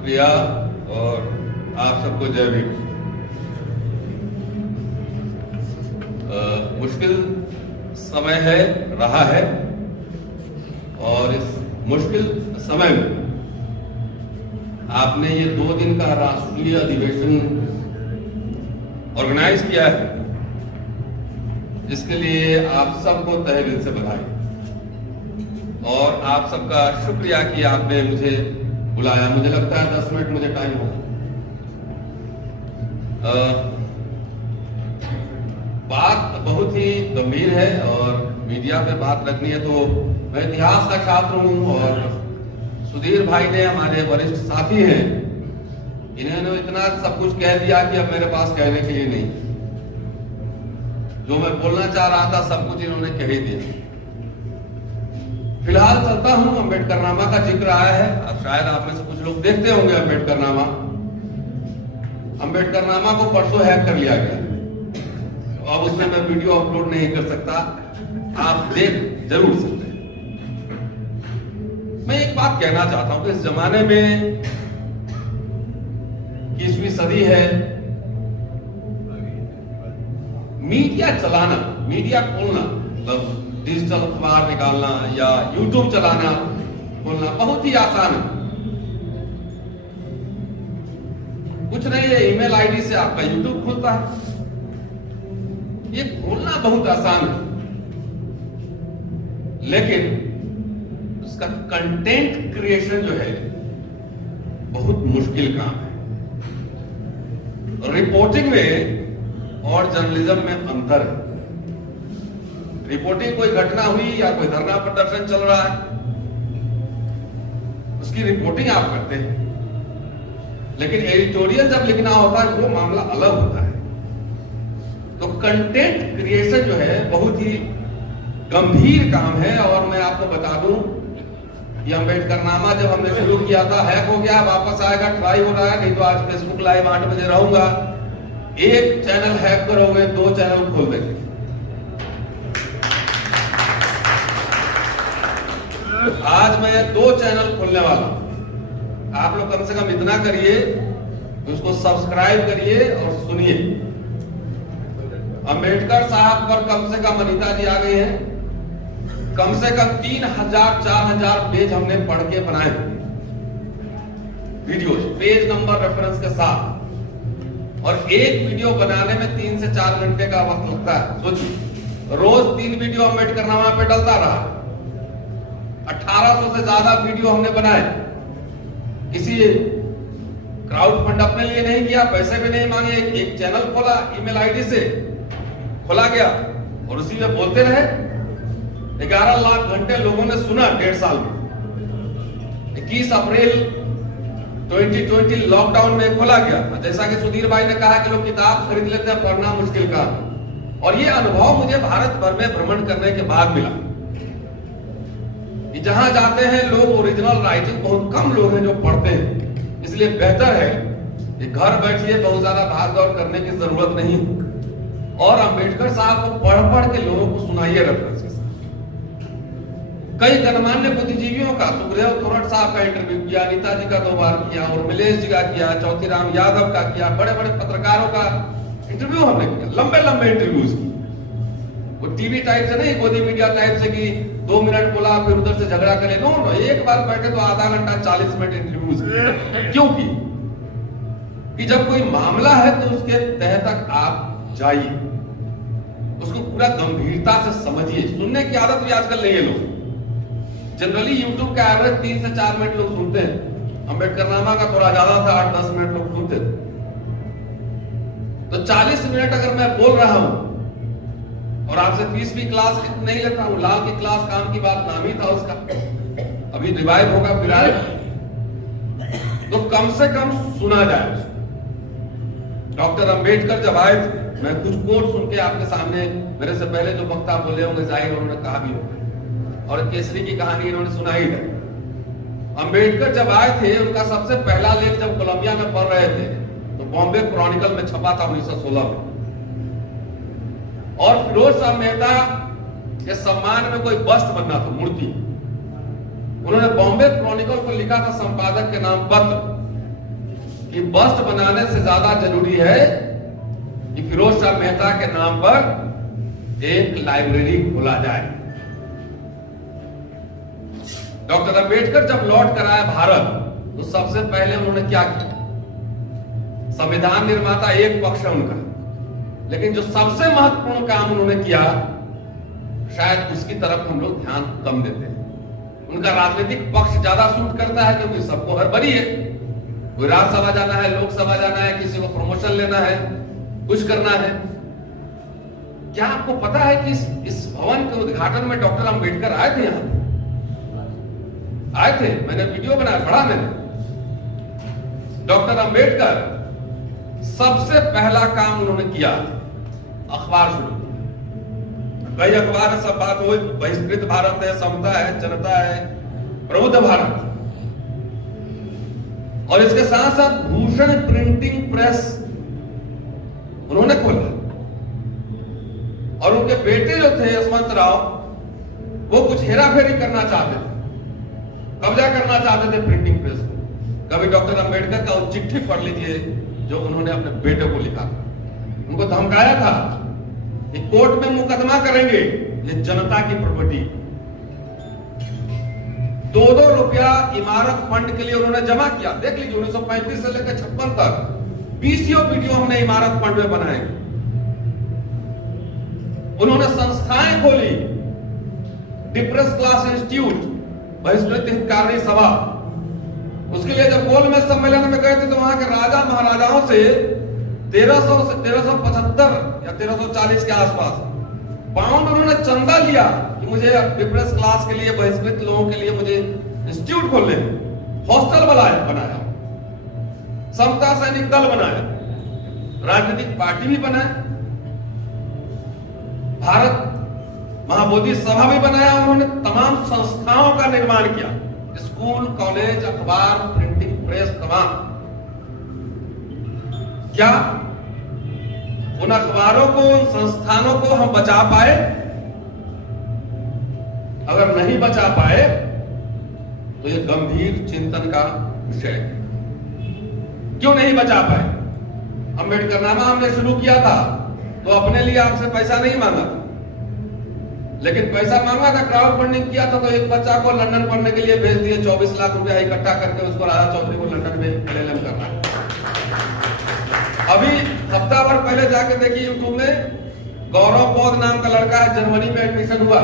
शुक्रिया और आप सबको जय भीम। मुश्किल समय है, रहा है, और इस मुश्किल समय में आपने ये 2 दिन का राष्ट्रीय अधिवेशन ऑर्गेनाइज किया है, जिसके लिए आप सबको तहे दिल से बधाई और आप सबका शुक्रिया कि आपने मुझे बुलाया। मुझे लगता है 10 मिनट मुझे टाइम होगा। बात बहुत ही गंभीर है और मीडिया पे बात रखनी है, तो मैं इतिहास का छात्र हूं और सुधीर भाई ने हमारे वरिष्ठ साथी हैं, इन्होंने इतना सब कुछ कह दिया कि अब मेरे पास कहने के लिए नहीं। जो मैं बोलना चाह रहा था सब कुछ इन्होंने कह ही दिया। फिलहाल चलता हूं, अम्बेडकरनामा का जिक्र आया है, अब शायद आप में से कुछ लोग देखते होंगे अम्बेडकरनामा। अम्बेडकरनामा को परसों हैक कर लिया गया, अब उसमें मैं वीडियो अपलोड नहीं कर सकता, आप देख जरूर सकते हैं। मैं एक बात कहना चाहता हूं कि इस जमाने में 21वीं सदी है, मीडिया चलाना, मीडिया खोलना, मतलब डिजिटल अखबार निकालना या यूट्यूब चलाना खोलना बहुत ही आसान है। कुछ नहीं है, ईमेल आईडी से आपका यूट्यूब खुलता है, ये खोलना बहुत आसान है, लेकिन उसका कंटेंट क्रिएशन जो है बहुत मुश्किल काम है। रिपोर्टिंग में और जर्नलिज्म में अंतर है। रिपोर्टिंग, कोई घटना हुई या कोई धरना प्रदर्शन चल रहा है, उसकी रिपोर्टिंग आप करते हैं, लेकिन एडिटोरियल जब लिखना होता है वो मामला अलग होता है। तो कंटेंट क्रिएशन जो है बहुत ही गंभीर काम है। और मैं आपको बता दूं कि अम्बेडकरनामा जब हमने शुरू किया था, हैक हो गया, वापस आएगा, ट्राई हो रहा है, नहीं तो आज फेसबुक लाइव 8 बजे रहूंगा। एक चैनल हैक करोगे, 2 चैनल खोल देंगे। आज मैं 2 चैनल खोलने वाला हूं। आप लोग कम से कम इतना करिए, उसको सब्सक्राइब करिए और सुनिए। अम्बेडकर साहब पर कम से कम अनीता जी आ गई हैं, कम से कम 3000-4000 पेज हमने पढ़ के बनाए वीडियोस, पेज नंबर रेफरेंस के साथ, और एक वीडियो बनाने में 3 से 4 घंटे का वक्त लगता है। सोचिए, रोज 3 वीडियो अम्बेडकरनामा पे डलता रहा। 1800 से ज्यादा वीडियो हमने बनाए। किसी क्राउड फंड अपने लिए नहीं किया, पैसे भी नहीं मांगे, एक चैनल खोला, ईमेल आईडी से खोला गया और उसी में बोलते रहे। 11 लाख घंटे लोगों ने सुना 1.5 साल में। 21 अप्रैल 2020 लॉकडाउन में खोला गया। जैसा कि सुधीर भाई ने कहा कि लोग किताब खरीद लेते हैं, पढ़ना मुश्किल का, और ये अनुभव मुझे भारत भर में भ्रमण करने के बाद मिला कि जहां जाते हैं लोग ओरिजिनल राइटिंग, बहुत कम लोग हैं जो पढ़ते हैं। इसलिए बेहतर है कि घर बैठिए, बहुत ज्यादा भाग दौड़ करने की जरूरत नहीं, और अम्बेडकर साहब को पढ़ पढ़ के लोगों को सुनाइए रेफरेंस के साथ। कई गणमान्य बुद्धिजीवियों का, सुखदेव थोरट साहब का इंटरव्यू किया, अनीता जी का 2 बार किया, और मिलेश जी का किया, चौथीराम यादव का किया, बड़े बड़े पत्रकारों का इंटरव्यू हमने किया, लंबे लंबे इंटरव्यूज किए। वो टीवी टाइप से नहीं, गोदी मीडिया टाइप से कि 2 मिनट बोला फिर उधर से झगड़ा करे, नो, एक बार बैठे तो आधा घंटा 40 मिनट इंटरव्यूज। क्यों कि जब कोई मामला है तो उसके तह तक आप जाइए, उसको पूरा गंभीरता से समझिए। सुनने की आदत भी आजकल नहीं है लोग। जनरली यूट्यूब का एवरेज 3 से 4 मिनट लोग सुनते हैं, अम्बेडकरनामा का थोड़ा ज्यादा था, 8-10 मिनट लोग सुनते थे। तो 40 मिनट अगर मैं बोल रहा हूं और आपसे 30वीं क्लास नहीं लेता हूं, लाल की क्लास काम की बात नाम ही था उसका, अभी रिवाइव होगा फिर आएगा, तो कम से कम सुना जाए। डॉक्टर अंबेडकर जब आए थे, मैं कुछ कोट सुन के आपके सामने, मेरे से पहले जो वक्ता बोले होंगे जाहिर उन्होंने कहा भी होगा, और केसरी की कहानी इन्होंने सुनाई है। अंबेडकर जब आए थे, उनका सबसे पहला लेख जब कोलंबिया में पढ़ रहे थे तो बॉम्बे क्रॉनिकल में छपा था 1916 में, और फिरोज शाह मेहता के सम्मान में कोई बस्ट बनना था, मूर्ति। उन्होंने बॉम्बे क्रॉनिकल को लिखा था संपादक के नाम पत्र कि बस्ट बनाने से ज्यादा जरूरी है कि फिरोज शाह मेहता के नाम पर एक लाइब्रेरी खोला जाए। डॉक्टर अंबेडकर जब लौट कर आए भारत तो सबसे पहले उन्होंने क्या किया? संविधान निर्माता एक पक्ष है उनका, लेकिन जो सबसे महत्वपूर्ण काम उन्होंने किया शायद उसकी तरफ हम लोग ध्यान कम देते हैं। उनका राजनीतिक पक्ष ज्यादा सूट करता है क्योंकि सबको हड़बड़ी है, कोई राज्यसभा जाना है, लोकसभा जाना है, किसी को प्रमोशन लेना है, कुछ करना है। क्या आपको पता है कि इस भवन के उद्घाटन में डॉक्टर अंबेडकर आए थे? यहां आए थे, मैंने वीडियो बनाया, पढ़ा मैंने। डॉक्टर अंबेडकर सबसे पहला काम उन्होंने किया अखबार शुरू किया। कई अखबार सब बात हो, बहिष्कृत भारत है, समता है, जनता है, प्रबुद्ध भारत, और इसके साथ साथ भूषण प्रिंटिंग प्रेस उन्होंने खोला। और उनके बेटे जो थे यशवंतराव, वो कुछ हेराफेरी करना चाहते थे, कब्जा करना चाहते थे प्रिंटिंग प्रेस को। कभी डॉक्टर अंबेडकर का वो चिट्ठी पढ़ लीजिए जो उन्होंने अपने बेटे को लिखा था। उनको धमकाया था कि कोर्ट में मुकदमा करेंगे, ये जनता की प्रॉपर्टी। 2-2 रुपया इमारत फंड के लिए उन्होंने जमा किया। देख लीजिए 1935 से लेकर 56 तक 20 वीडियो हमने इमारत फंड में बनाए। उन्होंने संस्थाएं खोली, डिप्रेस क्लास इंस्टीट्यूट, बहिष्कृत हितकारिणी सभा। उसके लिए जब गोलमेज सम्मेलन में गए थे तो वहां के राजा महाराजाओं से 1375 या 1340 के आसपास पाउंड उन्होंने चंदा लिया कि मुझे डिप्रेस क्लास के लिए, बहिष्कृत लोगों के लिए मुझे इंस्टीट्यूट खोलने, हॉस्टल बनाया, समता सैनिक दल बनाया, राजनीतिक पार्टी भी बनाया, भारत महाबोधि सभा भी बनाया। उन्होंने तमाम संस्थाओं का निर्माण किया, स्कूल, कॉलेज, अखबार, प्रिंटिंग प्रेस, तमाम। क्या उन अखबारों को, उन संस्थानों को हम बचा पाए? अगर नहीं बचा पाए तो यह गंभीर चिंतन का विषय है। क्यों नहीं बचा पाए? अंबेडकर नामा हमने शुरू किया था तो अपने लिए आपसे पैसा नहीं मांगा था, लेकिन पैसा मांगा था, क्राउड फंडिंग किया था, तो एक बच्चा को लंदन पढ़ने के लिए भेज दिए, 24 लाख रुपया इकट्ठा करके उसको राजा चौधरी को लंदन में LLM करना है। अभी हफ्ता भर पहले जाके देखिए यूट्यूब में, गौरव पौध नाम का लड़का है, जर्मनी में एडमिशन हुआ,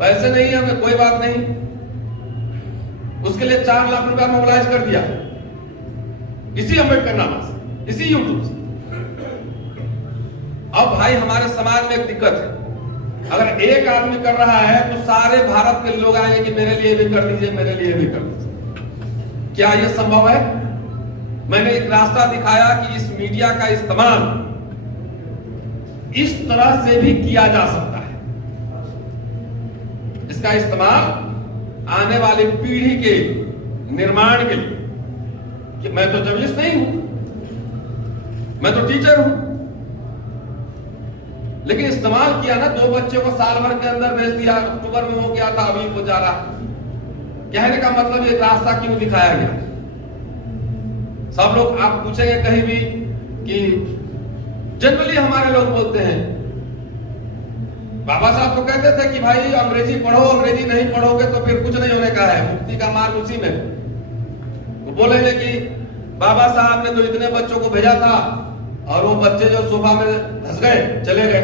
पैसे नहीं है हमें, कोई बात नहीं, उसके लिए 4 लाख रुपया मोबिलाइज कर दिया इसी अंबेडकर नामा से, इसी यूट्यूब से। अब भाई हमारे समाज में एक दिक्कत है, अगर एक आदमी कर रहा है तो सारे भारत के लोग आएंगे कि मेरे लिए भी कर दीजिए, मेरे लिए भी कर दीजिए। क्या यह संभव है? मैंने एक रास्ता दिखाया कि इस मीडिया का इस्तेमाल इस तरह से भी किया जा सकता है। इसका इस्तेमाल आने वाली पीढ़ी के निर्माण के लिए, कि मैं तो जर्नलिस्ट नहीं हूं, मैं तो टीचर हूं, लेकिन इस्तेमाल किया ना, 2 बच्चों को साल भर के अंदर भेज दिया, अक्टूबर में वो गया था, अभी वो जा रहा। कहने का मतलब ये रास्ता क्यों दिखाया गया? सब लोग आप पूछेंगे कहीं भी कि जनरली हमारे लोग बोलते हैं, बाबा साहब तो कहते थे कि भाई अंग्रेजी पढ़ो, अंग्रेजी नहीं पढ़ोगे तो फिर कुछ नहीं होने का है, मुक्ति का मार्ग उसी में। तो बोलेंगे कि बाबा साहब ने तो इतने बच्चों को भेजा था और वो बच्चे जो सोफा में धस गए, चले गए।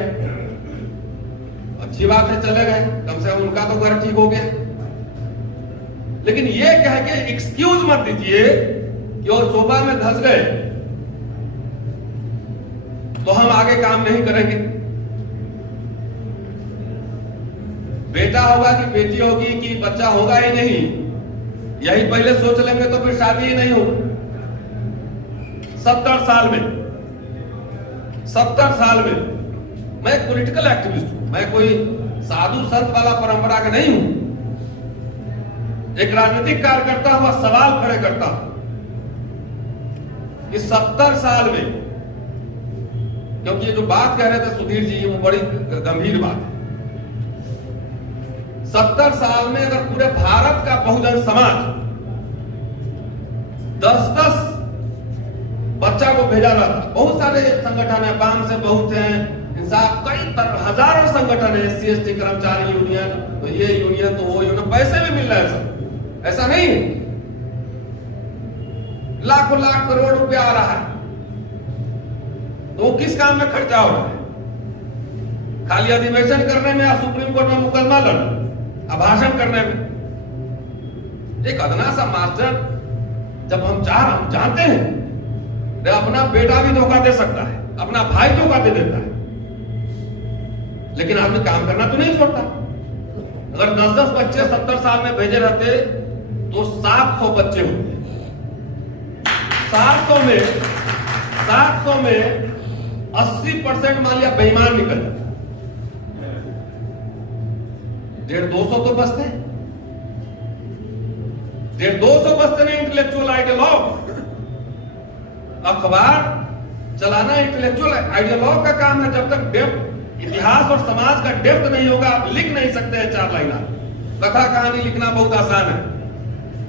अच्छी बात है, चले गए, कम से कम उनका तो घर ठीक हो गया। लेकिन ये कह के एक्सक्यूज मत दीजिए कि और सोफा में धस गए तो हम आगे काम नहीं करेंगे। बेटा होगा कि बेटी होगी कि बच्चा होगा ही नहीं, यही पहले सोच लेंगे तो फिर शादी ही नहीं होगी। 70 साल में मैं एक पॉलिटिकल एक्टिविस्ट हूं, मैं कोई साधु संत वाला परंपरा का नहीं हूं, एक राजनीतिक कार्यकर्ता हुआ सवाल खड़े करता हूं कि 70 साल में, क्योंकि ये जो बात कह रहे थे सुधीर जी, वो बड़ी गंभीर बात है। 70 साल में अगर पूरे भारत का बहुजन समाज 10-10 बच्चा को भेजा रहा था। बहुत सारे संगठन है, बाम से बहुत हैं, इंसाफ, कई हजारों संगठन है, SC ST कर्मचारी यूनियन, तो ये यूनियन तो वो यूनियन, पैसे भी मिल रहा है सब, ऐसा नहीं, लाखों लाख करोड़ रुपया आ रहा है, तो वो किस काम में खर्चा हो रहा है? खाली अधिवेशन करने में या सुप्रीम कोर्ट में मुकदमा लड़ना, भाषण करने में। एक अदना सा मास्टर, जब हम जानते हैं अपना बेटा भी धोखा दे सकता है, अपना भाई धोखा दे देता है, लेकिन आदमी काम करना तो नहीं छोड़ता। अगर 10-10 बच्चे 70 साल में भेजे रहते तो 700 बच्चे होते। 700 में 80% मान लिया बेईमान निकल जाता, 150-200 तो बचते, 150-200 बचते नहीं इंटेलेक्चुअल आइडियोलॉग। अखबार चलाना इंटेलेक्चुअल आइडियोलॉग का काम है। जब तक डेप्थ, इतिहास और समाज का डेप्थ नहीं होगा, आप लिख नहीं सकते हैं 4 लाइन। कथा कहानी लिखना बहुत आसान है।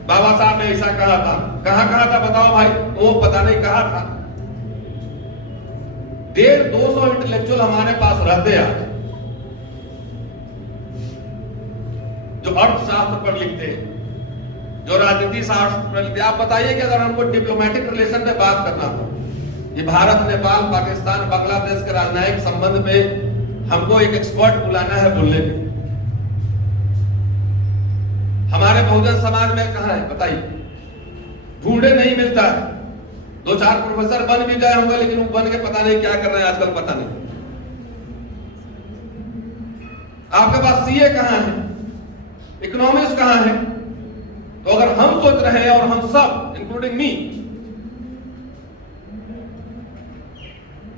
बाबा साहब ने ऐसा कहा था, कहां कहा था बताओ भाई? वो पता नहीं कहा था। 150-200 इंटेलेक्चुअल हमारे पास रहते हैं जो अर्थशास्त्र पर लिखते हैं, जो राजनीति शास्त्र पर लिखते हैं। आप बताइए कि अगर हमको डिप्लोमेटिक रिलेशन में बात करना हो, ये भारत, नेपाल, पाकिस्तान, बांग्लादेश के राजनयिक संबंध पे हमको एक एक्सपर्ट बुलाना है बोलने में, हमारे बहुजन समाज में कहां है बताइए? ढूंढे नहीं मिलता है। 2-4 प्रोफेसर बन भी गए होंगे, लेकिन वो बन के पता नहीं क्या कर रहे हैं आजकल, पता नहीं। आपके पास CA कहां है, इकोनॉमिस्ट कहां है? तो अगर हम सोच रहे हैं, और हम सब इंक्लूडिंग मी,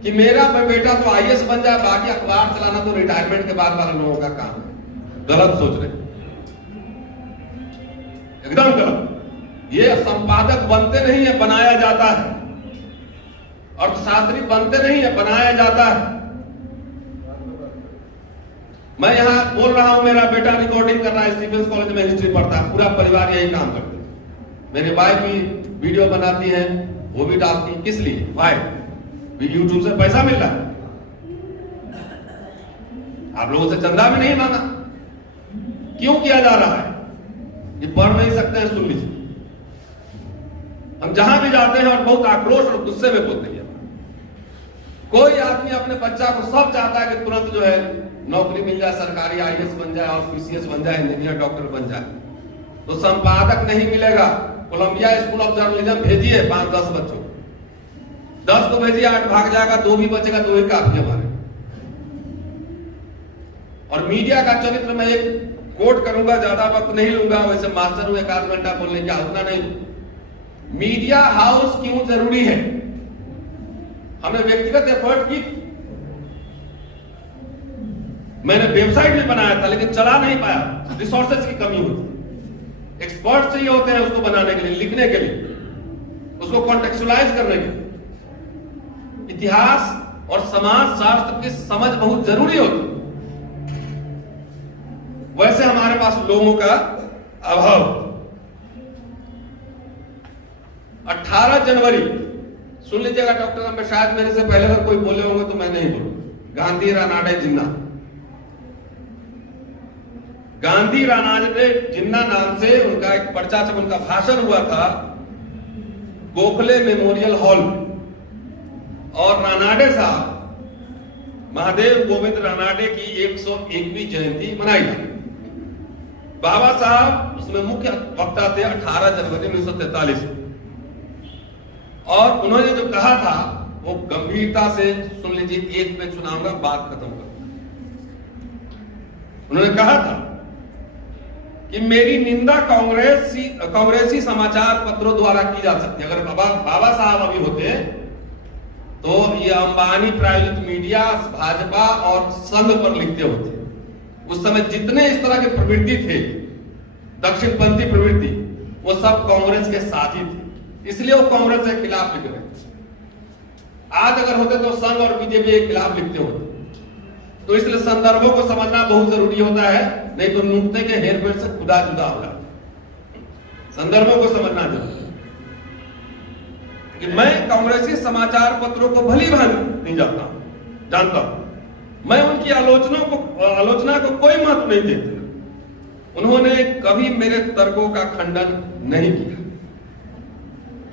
कि मेरा बेटा तो IAS बन जाए, बाकी अखबार चलाना तो रिटायरमेंट के बाद वाले लोगों का काम है, गलत सोच रहे हैं, एकदम गलत। ये संपादक बनते नहीं है, बनाया जाता है। अर्थशास्त्री बनते नहीं है, बनाया जाता है। मैं यहां बोल रहा हूं, मेरा बेटा रिकॉर्डिंग कर रहा है, स्टीफेंस कॉलेज में हिस्ट्री पढ़ता है, पूरा परिवार यही काम करता है। मेरी वाइफ भी वीडियो बनाती है, वो भी डालती है। किस लिए? वाइफ यूट्यूब से पैसा मिल रहा है, आप लोगों से चंदा भी नहीं मांगा। क्यों किया जा रहा है? ये पढ़ नहीं सकते हैं, सुन लीजिए। हम जहां भी जाते हैं और बहुत आक्रोश और गुस्से में बोलते हैं। कोई आदमी अपने बच्चा को सब चाहता है कि तुरंत जो है नौकरी मिल जाए, सरकारी IAS बन जाए और PCS बन जाए, इंजीनियर, डॉक्टर बन जाए। तो संपादक नहीं मिलेगा। कोलंबिया स्कूल ऑफ जर्नलिज्म भेजिए 5-10 बच्चों, 10 को भेजिए, 8 भाग जाएगा, 2 भी बचेगा, 2 ही काफी हमारे। और मीडिया का चरित्र में एक कोट करूंगा, ज्यादा वक्त नहीं लूंगा, वैसे मास्टर हूं, 1-8 घंटा बोलने की उतना नहीं। मीडिया हाउस क्यों जरूरी है? हमने व्यक्तिगत एफर्ट की, मैंने वेबसाइट भी बनाया था, लेकिन चला नहीं पाया, रिसोर्सेज की कमी होती। एक्सपर्ट चाहिए होते हैं उसको बनाने के लिए, लिखने के लिए, उसको कॉन्टेक्चुअलाइज करने के लिए। इतिहास और समाज शास्त्र की समझ बहुत जरूरी होती। वैसे हमारे पास लोगों का अभाव। 18 जनवरी सुन लीजिएगा, डॉक्टर साहब, शायद मेरे से पहले अगर कोई बोले होंगे तो मैं नहीं बोलूंगा। गांधी रानाडे जिन्ना, गांधी रानाडे जिन्ना नाम से उनका एक पर्चा, जब उनका भाषण हुआ था गोखले मेमोरियल हॉल, और रानाडे साहब, महादेव गोविंद रानाडे की 101वीं जयंती मनाई थी। बाबा साहब उसमें मुख्य वक्ता थे 18 जनवरी 1943, और उन्होंने जो कहा था वो गंभीरता से सुन लीजिए, एक पे सुनाऊंगा, बात खत्म कर। उन्होंने कहा था कि मेरी निंदा कांग्रेसी समाचार पत्रों द्वारा की जा सकती है। अगर बाबा साहब अभी होते तो ये अंबानी प्रायोजित मीडिया, भाजपा और संघ पर लिखते होते। उस समय जितने इस तरह के प्रवृत्ति थे, दक्षिणपंथी प्रवृत्ति, वो सब कांग्रेस के साथी थे, इसलिए वो कांग्रेस के खिलाफ लिख रहे। आज अगर होते तो संघ और बीजेपी के खिलाफ लिखते होते। तो इसलिए संदर्भों को समझना बहुत जरूरी होता है, नहीं तो नुक्ते के हेरफेर से खुदा जुदा होगा। संदर्भों को समझना जरूरी। कि मैं कांग्रेसी समाचार पत्रों को भली भांति नहीं जानता हूं। मैं उनकी आलोचना को कोई महत्व नहीं देता। उन्होंने कभी मेरे तर्कों का खंडन नहीं किया।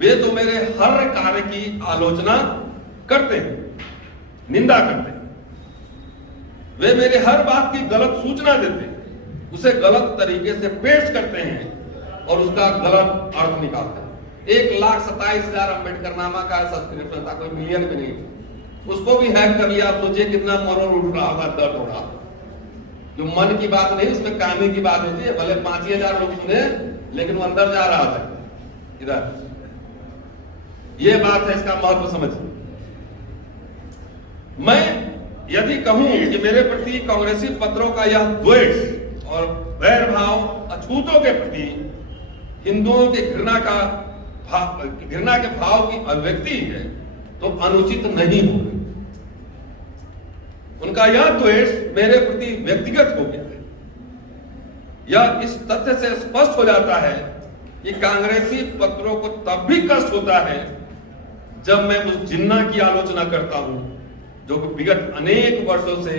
वे तो मेरे हर कार्य की आलोचना करते हैं, निंदा करते हैं। वे मेरे हर बात की गलत सूचना देते हैं, उसे गलत तरीके से पेश करते हैं और उसका गलत अर्थ निकालते हैं। 1,27,000 अम्बेडकरनामा का सब्सक्रिप्शन था, कोई मिलियन भी नहीं, उसको भी हैक कर लिया। आप सोचिए कितना मरोड़ उठ रहा होगा, दर्द हो रहा होगा। जो मन की बात नहीं, उसमें कामी की बात होती है। भले 5,000 लोग सुने, लेकिन वो अंदर जा रहा था इधर। ये बात है, इसका महत्व समझिए। मैं यदि कहूं कि मेरे प्रति कांग्रेसी पत्रों का यह द्वेष और वैर भाव अछूतों के प्रति हिंदुओं के घृणा के भाव की अभिव्यक्ति है, तो अनुचित नहीं होगा। उनका यह द्वेष मेरे प्रति व्यक्तिगत हो गया है। यह इस तथ्य से स्पष्ट हो जाता है कि कांग्रेसी पत्रों को तब भी कष्ट होता है जब मैं उस जिन्ना की आलोचना करता हूं जो विगत अनेक वर्षों से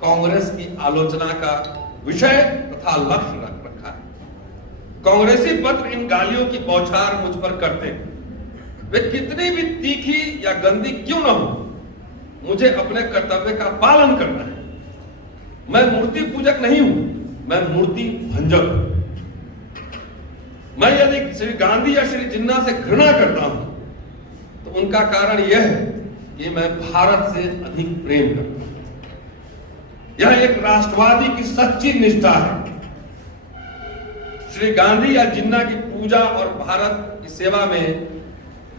कांग्रेस की आलोचना का विषय तथा लक्ष्य रख रखा है। कांग्रेसी पत्र इन गालियों की बौछार मुझ पर करते हैं, वे कितनी भी तीखी या गंदी क्यों न हो, मुझे अपने कर्तव्य का पालन करना है। मैं मूर्ति पूजक नहीं हूं, मैं मूर्ति भंजक हूं। मैं यदि श्री गांधी या श्री जिन्ना से घृणा करता हूं तो उनका कारण यह है कि मैं भारत से अधिक प्रेम करता हूं। यह एक राष्ट्रवादी की सच्ची निष्ठा है। श्री गांधी या जिन्ना की पूजा और भारत की सेवा में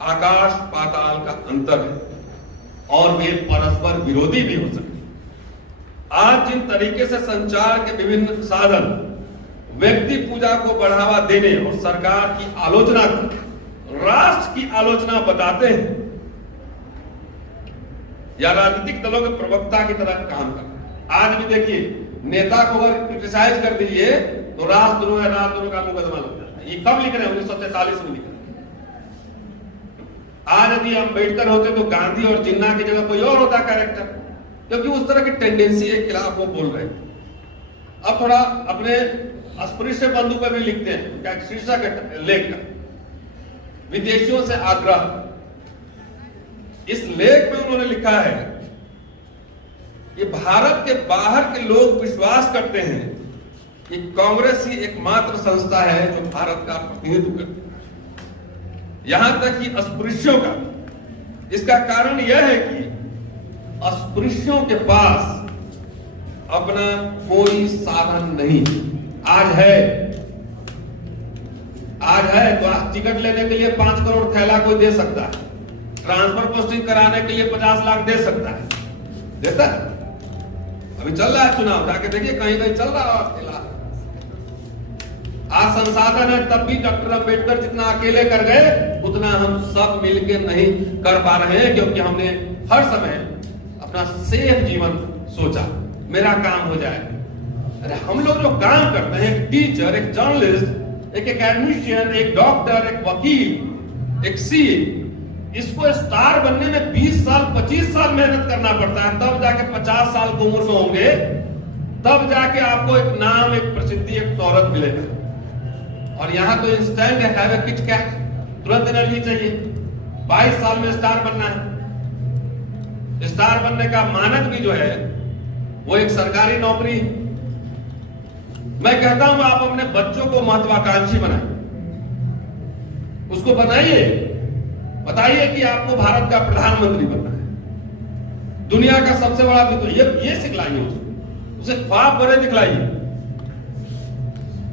आकाश पाताल का अंतर है और वे परस्पर विरोधी भी हो सकते। आज जिन तरीके से संचार के विभिन्न साधन व्यक्ति पूजा को बढ़ावा देने और सरकार की आलोचना, राष्ट्र की आलोचना बताते हैं या राजनीतिक दलों के प्रवक्ता की तरह काम करते हैं। आज भी देखिए, नेता को अगर क्रिटिसाइज कर दीजिए तो राष्ट्रद्रोह का मुकदमा लग जाता है। ये कब लिख रहे हैं? 1943 में लिख रहे हैं। आज यदि अम्बेडकर होते तो गांधी और जिन्ना की जगह कोई और होता कैरेक्टर, क्योंकि उस तरह की टेंडेंसी के खिलाफ वो बोल रहे थे। अब थोड़ा अपने अस्पृश्य बंधु पर भी लिखते हैं, क्या शीर्षक है लेख का, विदेशियों से आग्रह। इस लेख में उन्होंने लिखा है कि भारत के बाहर के लोग विश्वास करते हैं कि कांग्रेस ही एकमात्र संस्था है जो भारत का प्रतिनिधित्व करती है, यहां तक कि अस्पृश्यों का। इसका कारण यह है कि अस्पृश्यों के पास अपना कोई साधन नहीं। आज है तो आज टिकट लेने के लिए 5 करोड़ थैला कोई दे सकता है, ट्रांसफर पोस्टिंग कराने के लिए 50 लाख दे सकता है, देता है। अभी चल रहा है चुनाव, जाके देखिए कहीं कहीं चल रहा है। आज संसाधन है, तब भी डॉक्टर अम्बेडकर जितना अकेले कर गए उतना हम सब मिलकर नहीं कर पा रहे हैं, क्योंकि हमने हर समय अपना सेफ जीवन सोचा, मेरा काम हो जाए। अरे हम लोग जो काम करते हैं, एक टीचर, एक जर्नलिस्ट, एक एकेडमिशियन, एक डॉक्टर, एक वकील, एक सीए, इसको स्टार बनने में 20 साल 25 साल मेहनत करना पड़ता है। तब जाके 50 साल की उम्र में होंगे, तब जाके आपको एक नाम, एक प्रसिद्धि, एक शोहरत मिलेगा। और यहां तो इंस्टेंट है, हैव ए किट कैट, तुरंत एनर्जी चाहिए। 22 साल में स्टार बनना है। स्टार बनने का मानक भी जो है वो एक सरकारी नौकरी। मैं कहता हूं आप अपने बच्चों को महत्वाकांक्षी बनाइए, उसको बनाइए, बताइए कि आपको भारत का प्रधानमंत्री बनना है, दुनिया का सबसे बड़ा विद्वान, ये सिखलाइए उसे ख्वाब बड़े दिखलाइए।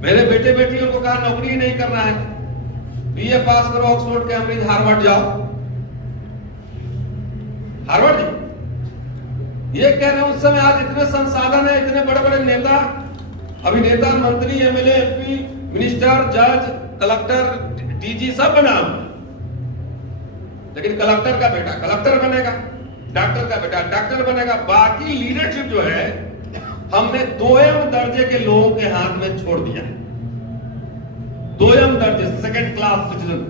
मेरे बेटे बेटियों को कहा नौकरी ही नहीं करना है, बीए पास करो, ऑक्सफोर्ड, कैम्ब्रिज, हार्वर्ड जाओ। हार्वर्ड ये कह रहे हैं, उस समय आज इतने संसाधन है, इतने बड़े बड़े नेता, अभिनेता, मंत्री, एमएलए, एमपी, मिनिस्टर, जज, कलेक्टर, डीजी सब बना, लेकिन कलेक्टर का बेटा कलेक्टर बनेगा, डॉक्टर का बेटा डॉक्टर बनेगा। बाकी लीडरशिप जो है हमने 2म दर्जे के लोगों के हाथ में छोड़ दिया है। 2म दर्जे, सेकंड क्लास सिटीजन।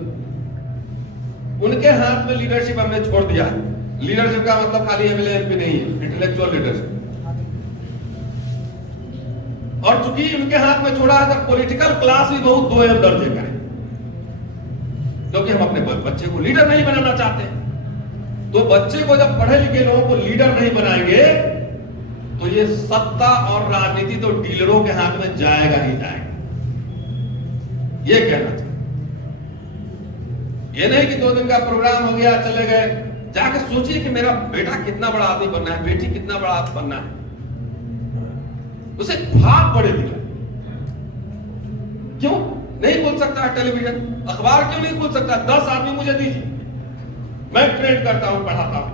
उनके हाथ में लीडरशिप हमने छोड़ दिया है। लीडरशिप का मतलब खाली एमएलए एमपी नहीं है, इंटेलेक्चुअल लीडरशिप। और चूंकि उनके हाथ में छोड़ा है तो पॉलिटिकल क्लास भी बहुत दोयम दर्जे का है, क्योंकि हम अपने बच्चे को लीडर नहीं बनाना चाहते। तो बच्चे को जब पढ़े लिखे लोगों को लीडर नहीं बनाएंगे तो ये सत्ता और राजनीति तो डीलरों के हाथ में जाएगा ही जाएगा। ये कहना चाहिए। ये नहीं कि 2 दिन का प्रोग्राम हो गया चले गए। जाके सोचिए कि मेरा बेटा कितना बड़ा आदमी बनना है, बेटी कितना बड़ा आदमी बनना है। उसे ख्वाब बड़े दिला। क्यों नहीं बोल सकता है टेलीविजन, अखबार क्यों नहीं बोल सकता? 10 आदमी मुझे दीजिए, मैं ट्रेन करता हूं, पढ़ाता हूं।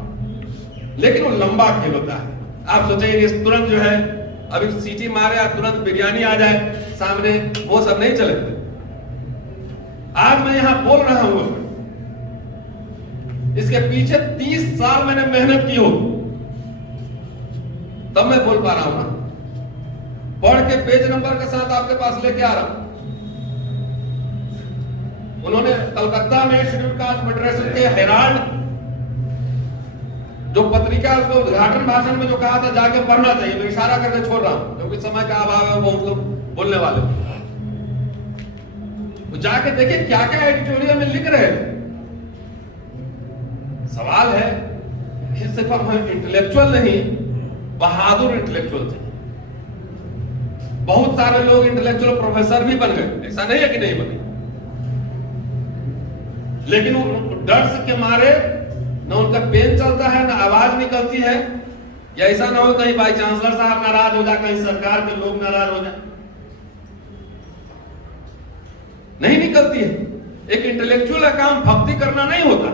लेकिन वो लंबा खेल होता है। आप सोचेंगे तुरंत जो है अभी सीटी मारे और तुरंत बिरयानी आ जाए सामने, वो सब नहीं चलेगा। आज मैं यहां बोल रहा हूं, इसके पीछे 30 साल मैंने मेहनत की हो, तब मैं बोल पा रहा हूं ना। पढ़ के पेज नंबर के साथ आपके पास लेके आ रहा हूं। उन्होंने कलकत्ता में शेड्यूल कास्ट फेडरेशन के हेराल्ड जो पत्रिका, उसको उद्घाटन भाषण में जो कहा था जाके पढ़ना चाहिए, तो इशारा करके छोड़ रहा हूं क्योंकि समय का अभाव है, बहुत लोग बोलने वाले। तो जाके देखिए क्या क्या एडिटोरियल में लिख रहे हैं। सवाल है कि सिर्फ हम इंटेलेक्चुअल नहीं, बहादुर इंटेलेक्चुअल थे। बहुत सारे लोग इंटेलेक्चुअल प्रोफेसर भी बन गए, ऐसा नहीं है कि नहीं बने, लेकिन वो डर के मारे न उनका पेन चलता है, न आवाज निकलती है। या ऐसा ना हो कहीं बाई चांसलर साहब नाराज हो जाए, कहीं सरकार के लोग नाराज हो जाए, नहीं निकलती है। एक इंटेलेक्चुअल का काम भक्ति करना नहीं होता,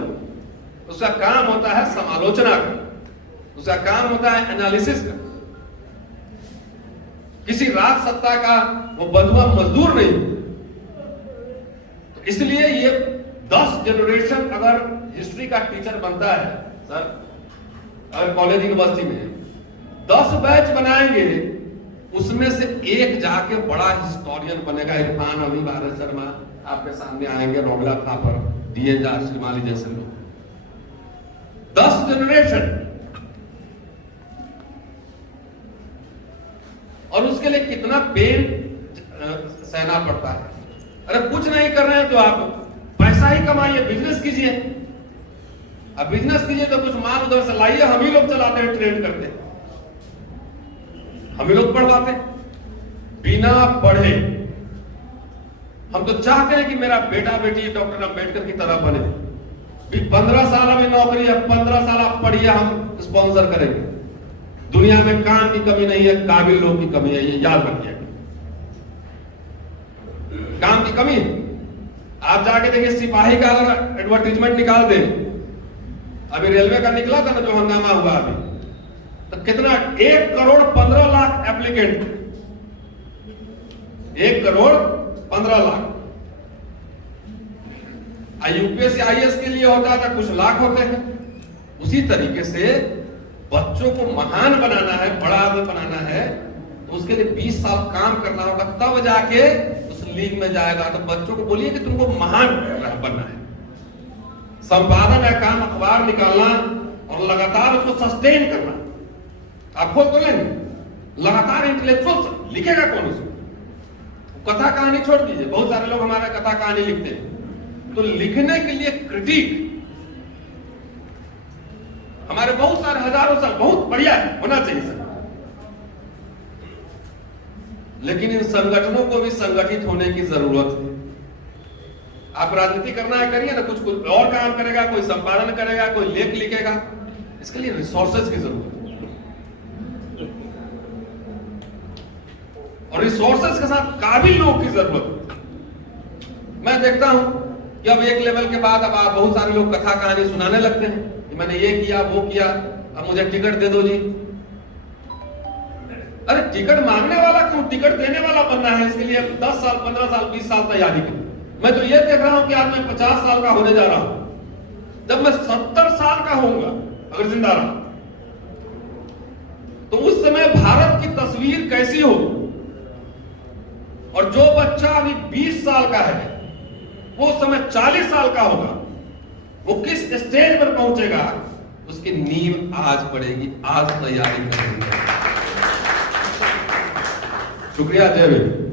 उसका काम होता है समालोचना का, उसका काम होता है एनालिसिस का। किसी राज सत्ता का वो बंधुआ मजदूर नहीं। तो इसलिए ये 10 जनरेशन अगर हिस्ट्री का टीचर बनता है सर, अगर कॉलेज यूनिवर्सिटी में 10 बैच बनाएंगे, उसमें से एक जाके बड़ा हिस्टोरियन बनेगा। इरफान अली, भारत शर्मा आपके सामने आएंगे, रोगला थापर, डीएन श्रीमाली जैसे लोग। 10 जनरेशन, और उसके लिए कितना पेन सहना पड़ता है। अरे कुछ नहीं कर रहे हैं तो आप पैसा ही कमाइए, बिजनेस कीजिए। अब बिजनेस कीजिए तो कुछ माल उधर से लाइए, हम ही लोग चलाते हैं, ट्रेड करते हैं, हम ही लोग पढ़वाते हैं बिना पढ़े। हम तो चाहते हैं कि मेरा बेटा बेटी डॉक्टर अंबेडकर की तरह बने। 15 साल अभी नौकरी है, 15 साल आप पढ़िए, हम स्पॉन्सर करेंगे। दुनिया में काम की कमी नहीं है, काबिल लोग की कमी है, ये याद रखिए। काम की कमी, आप जाके देखिए सिपाही का अगर एडवर्टीजमेंट निकाल दें, अभी रेलवे का निकला था ना जो हंगामा हुआ अभी, तो कितना 1 crore 15 lakh applicant, 1 crore 15 lakh. UPSC IAS के लिए होता था कुछ लाख होते हैं। उसी तरीके से बच्चों को महान बनाना है, बड़ा आदमी बनाना है, तो उसके लिए 20 साल काम करना होगा, तब जाके उस लीग में जाएगा। तो बच्चों को बोलिए कि तुमको महान बनना है। संपादन है काम, अखबार निकालना और लगातार उसको सस्टेन करना। आप खोल तो लेंगे, लगातार इंटेलेक्चुअल लिखेगा कौन उसको? कथा कहानी छोड़ दीजिए, बहुत सारे लोग हमारा कथा कहानी लिखते हैं, तो लिखने के लिए क्रिटिक हमारे बहुत सारे हजारों साल, बहुत बढ़िया है, होना चाहिए सर। लेकिन इन संगठनों को भी संगठित होने की जरूरत है। आप राजनीति करना है करिए ना, कुछ और काम करेगा, कोई संपादन करेगा, कोई लेख लिखेगा, इसके लिए रिसोर्सेज की जरूरत है। और रिसोर्सेज के साथ काबिल लोगों की जरूरत है। मैं देखता हूं कि अब एक लेवल के बाद अब आप बहुत सारे लोग कथा कहानी सुनाने लगते हैं कि मैंने ये किया वो किया, अब मुझे टिकट दे दो जी। अरे टिकट मांगने वाला क्यों, टिकट देने वाला बनना है। इसके लिए 10 साल 15 साल 20 साल तैयारी की। मैं तो ये देख रहा हूं कि आज मैं 50 साल का होने जा रहा हूं, जब मैं 70 साल का होऊंगा अगर जिंदा रहा, तो उस समय भारत की तस्वीर कैसी हो। और जो बच्चा अभी 20 साल का है वो उस समय 40 साल का होगा, वो किस स्टेज पर पहुंचेगा, उसकी नींव आज पड़ेगी, आज तैयारी करेंगे। शुक्रिया जय भीम।